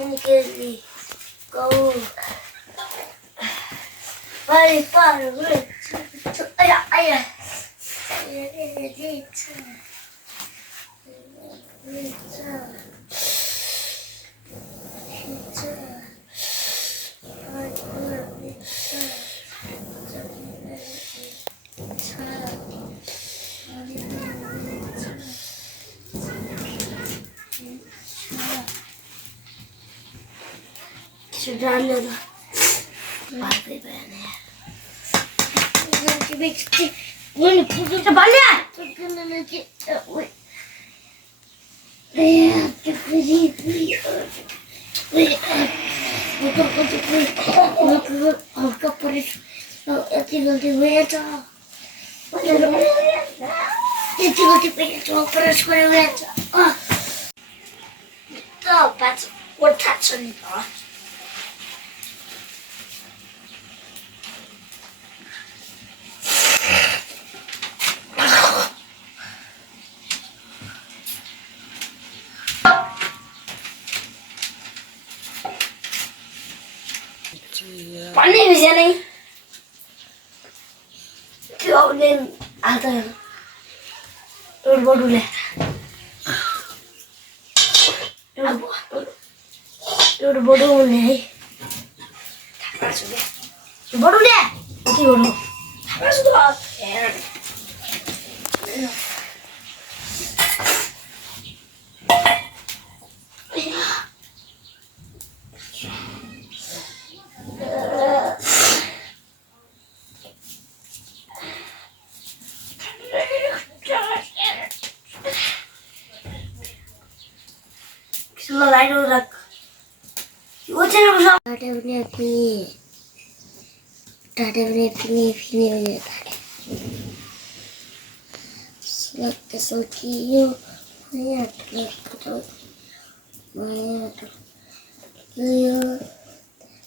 Unikely go. Vai para ai ai Sudah Pati bene. Non ti metti. Non ti sbagliare. Perché non ti. Che così qui. Mi tocco di qui. Ho capito. Ti non ti vedo. Ti non ti vedo per scuola. No, pezzo. What touch on you? पानी भिजा नहीं त्यो आउने आता road बडुले road बडुले है थाहा छु के बडुले के गर्नु थाहा छु त Lain orang. Ibu cakap apa? Ada punya. Selak kesel kiyo. Maya tu. Kiyo.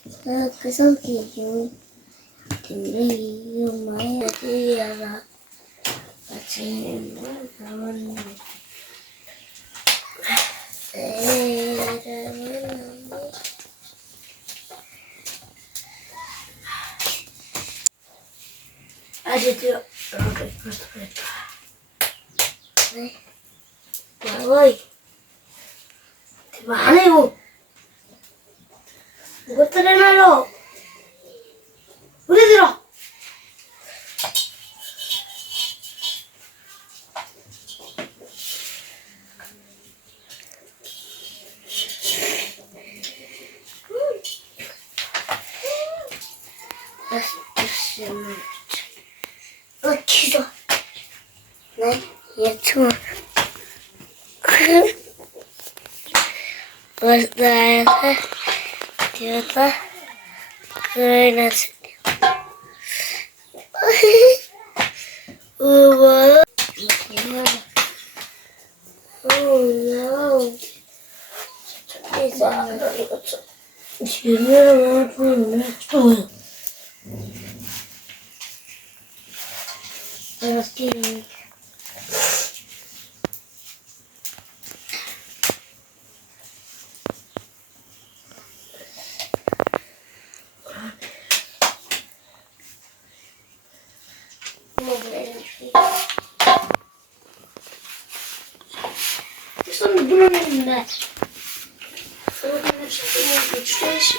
Selak kesel kiyo. Kiyo maya tiara. Pacin kawan. Aja tu rokai kosong. Woi, di mana ibu? Gue terima lo. Udah dulu. Oke, nah, ya cuma berada di atas kerana oh no, sini ada apa? Terus kiri. Mau beli ini. Terus orang belum ada. Orang belum sampai terus.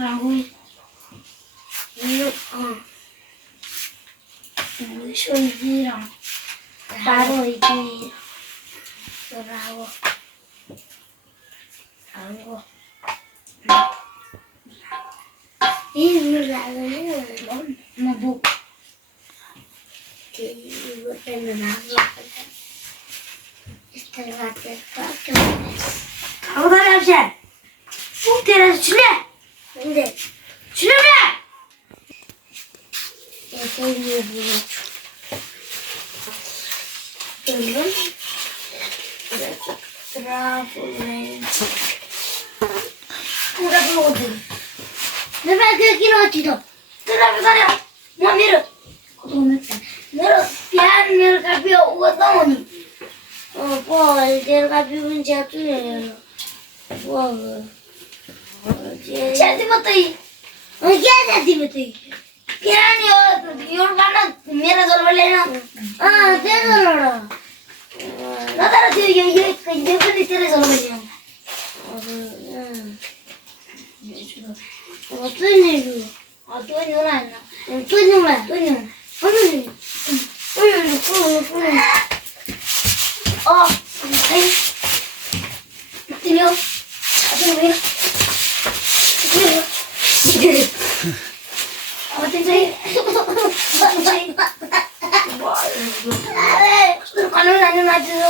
Ragu, ini Shonjira, baru ini ragu, ini ragu ni mabuk, ini bukan ragu, istilah terpakai. Kamu dah apa? Bukti sudah. Ini, sudah. Ini buat. Ini, traveling. Udah belum. Nepal किन अति त त्यसलाई गरे म मेरो प्यान मेरो कापी उता हो नि तेरो कापी पनि च्याप्छु च्याति मात्रै क्या च्याति मात्रै प्यान यो गाना मेरो जलमा ल्याएन त्यो जलबाट नतर त्यो यो पनि तेरै जलमा ल्याउँ tôi nhiều tôi nhiều là tôi nhiều tôi thấy tình yêu tôi nhiều tình thấy con nó là như nào chứ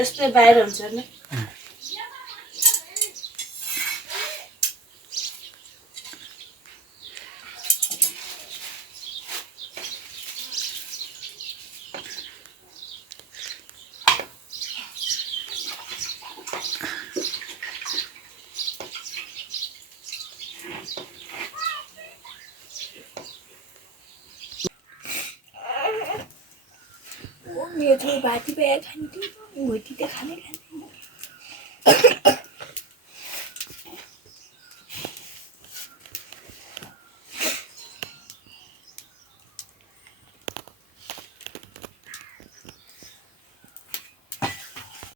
यस्तै बाहिर हुन्छ नि मेरो भाती पे खान्थ्यो होती ते खाली काय